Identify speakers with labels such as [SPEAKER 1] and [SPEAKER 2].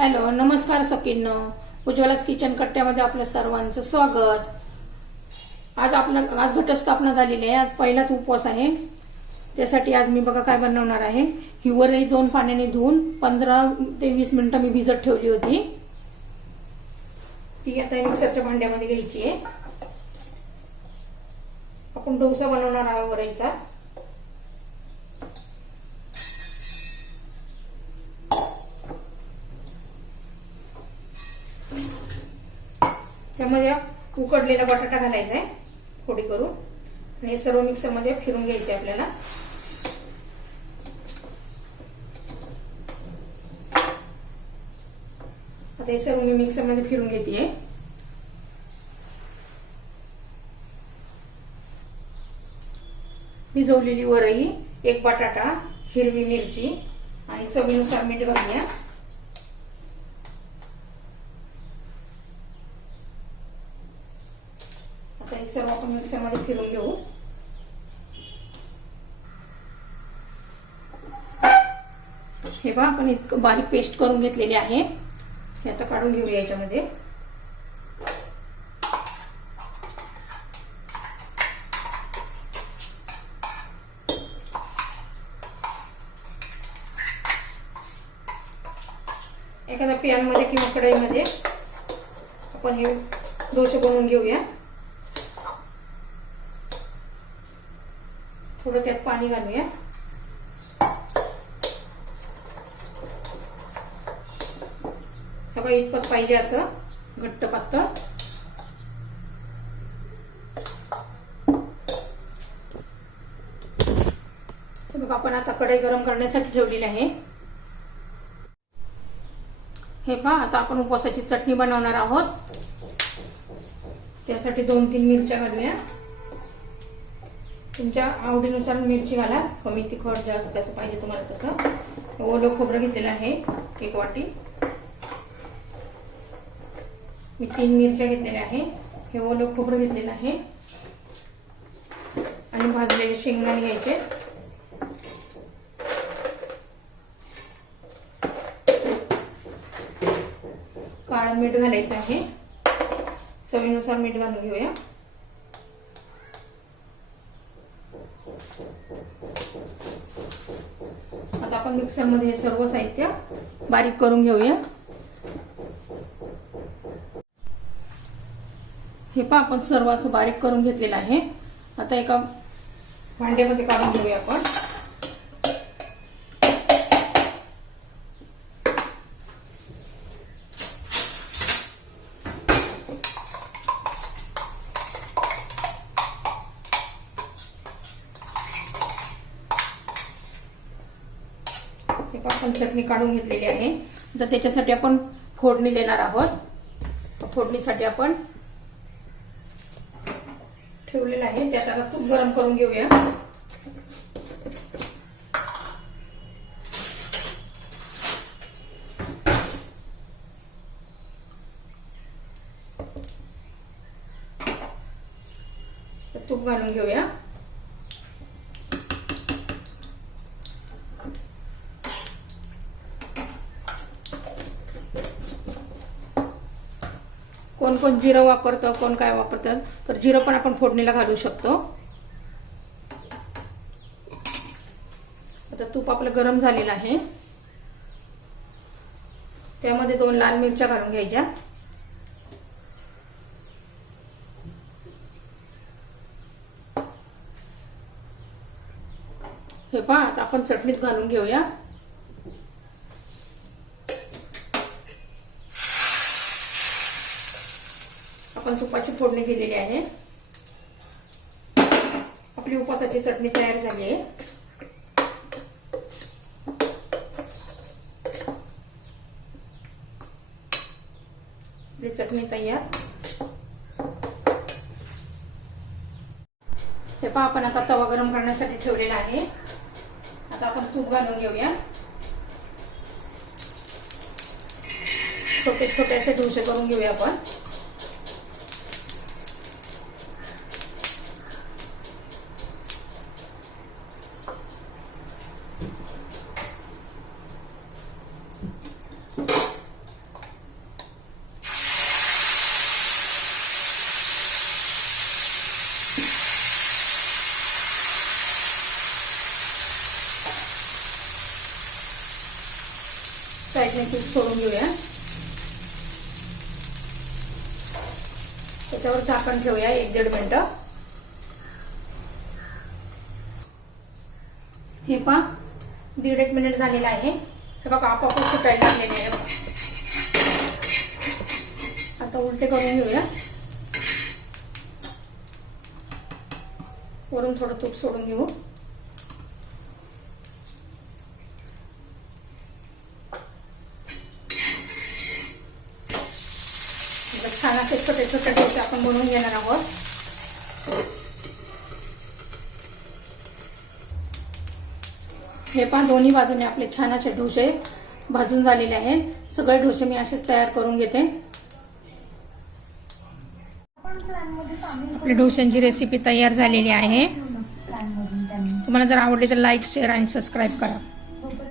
[SPEAKER 1] Hello नमस्कार सकींनो उज्ज्वलाच kitchen कट्ट्यामध्ये आपलं सर्वांचं स्वागत. आज आपलं आज घटस्थापना झालेली आहे. आज पहिलाच उपवास आहे. त्यासाठी आज मी बघा काय बनवणार आहे. हिवरही दोन पाण्याने धुवून पंधरा ते वीस मिनटं मी भिजत ठेवली होती. ती आता मिक्सरच्या भांड्यामध्ये घ्यायची आहे. आपण डोसा बनवणार आहे वरईचा. उकडलेला बटाटा घालायचा आहे. फोडी करून. आणि हे सर्व मिक्सरमध्ये फिरून घ्यायचे आपल्याला. आता हे सर्व मी मिक्सरमध्ये फिरून घेते भिजवलेली वरही एक बटाटा हिरवी मिरची आणि चवीनुसार मीठ घालूया आता हे सर्व आपण मिक्सरमध्ये फिरून घेऊ. हे बघा आपण इतकं बारीक पेस्ट करून घेतलेली आहे. हे आता काढून घेऊया याच्यामध्ये. एखाद्या पॅनमध्ये किंवा कढईमध्ये आपण हे डोसे बनवून घेऊया. थोडं त्यात पाणी घालूया. बघा इतपत पाहिजे असं घट्ट पातळ. बघा आपण आता कढई गरम करण्यासाठी ठेवलेली आहे. हे पहा आता आपण उपवासाची चटणी बनवणार आहोत. त्यासाठी दोन तीन मिरच्या घालूया. तुमच्या आवडीनुसार मिरची घाला. कमी तिखट जास्त असं पाहिजे तुम्हाला तसं. ओलं खोबरं घेतलेलं आहे एक वाटी. मी तीन मिरच्या घेतलेल्या आहे. हे ओलं खोबरं घेतलेलं आहे. आणि भाजलेले शेंगदाणे घ्यायचे. काळं मीठ घालायचं आहे. चवीनुसार मीठ घालून घेऊया. आपण मिक्सरमध्ये हे सर्व साहित्य बारीक करून घेऊया. हे पहा आपण सर्वांचं बारीक करून घेतलेलं आहे. आता एका भांड्यामध्ये काढून घेऊया आपण. आपण चटणी काढून घेतलेली आहे. तर त्याच्यासाठी आपण फोडणी देणार आहोत. फोडणीसाठी आपण ठेवलेलं आहे. त्यात आता तूप गरम करून घेऊया. तूप घालून घेऊया. कोण कोण जिरं वापरतं कोण काय वापरतं तर जिरं पण आपण फोडणीला घालू शकतो. आता तूप आपलं गरम झालेलं आहे. त्यामध्ये दोन लाल मिरच्या घालून घ्यायच्या. हे पहा आता आपण चटणीत घालून घेऊया. आपण तुपाची फोडणी दिलेली आहे. आपली उपासाची चटणी तयार झाली आहे. आपली चटणी तयार. हे पहा आपण आता तवा गरम करण्यासाठी ठेवलेला आहे. आता आपण तूप घालून घेऊया. छोटे छोटे असे ढोसे करून घेऊया आपण. साईडने तूप सोडून घेऊया. त्याच्यावर झाकण ठेवूया एक दीड मिनटं. हे पहा दीड एक मिनिट झालेलं आहे. हे बघा आपोआप सुटायला लागलेले आहे. आता उलटे करून घेऊया. वरून थोडं तूप सोडून घेऊ आता छान छोट्या डोसे आपण बनवून घेणार आहोत. हे पण दोन्ही बाजूने आपले छान असे डोसे भाजून झालेले आहेत. सगळे डोसे मी असेच तयार करून घेते. आपल्या ढोश्यांची रेसिपी तयार झालेली आहे. तुम्हाला जर आवडली तर लाईक शेअर आणि सबस्क्राईब करा.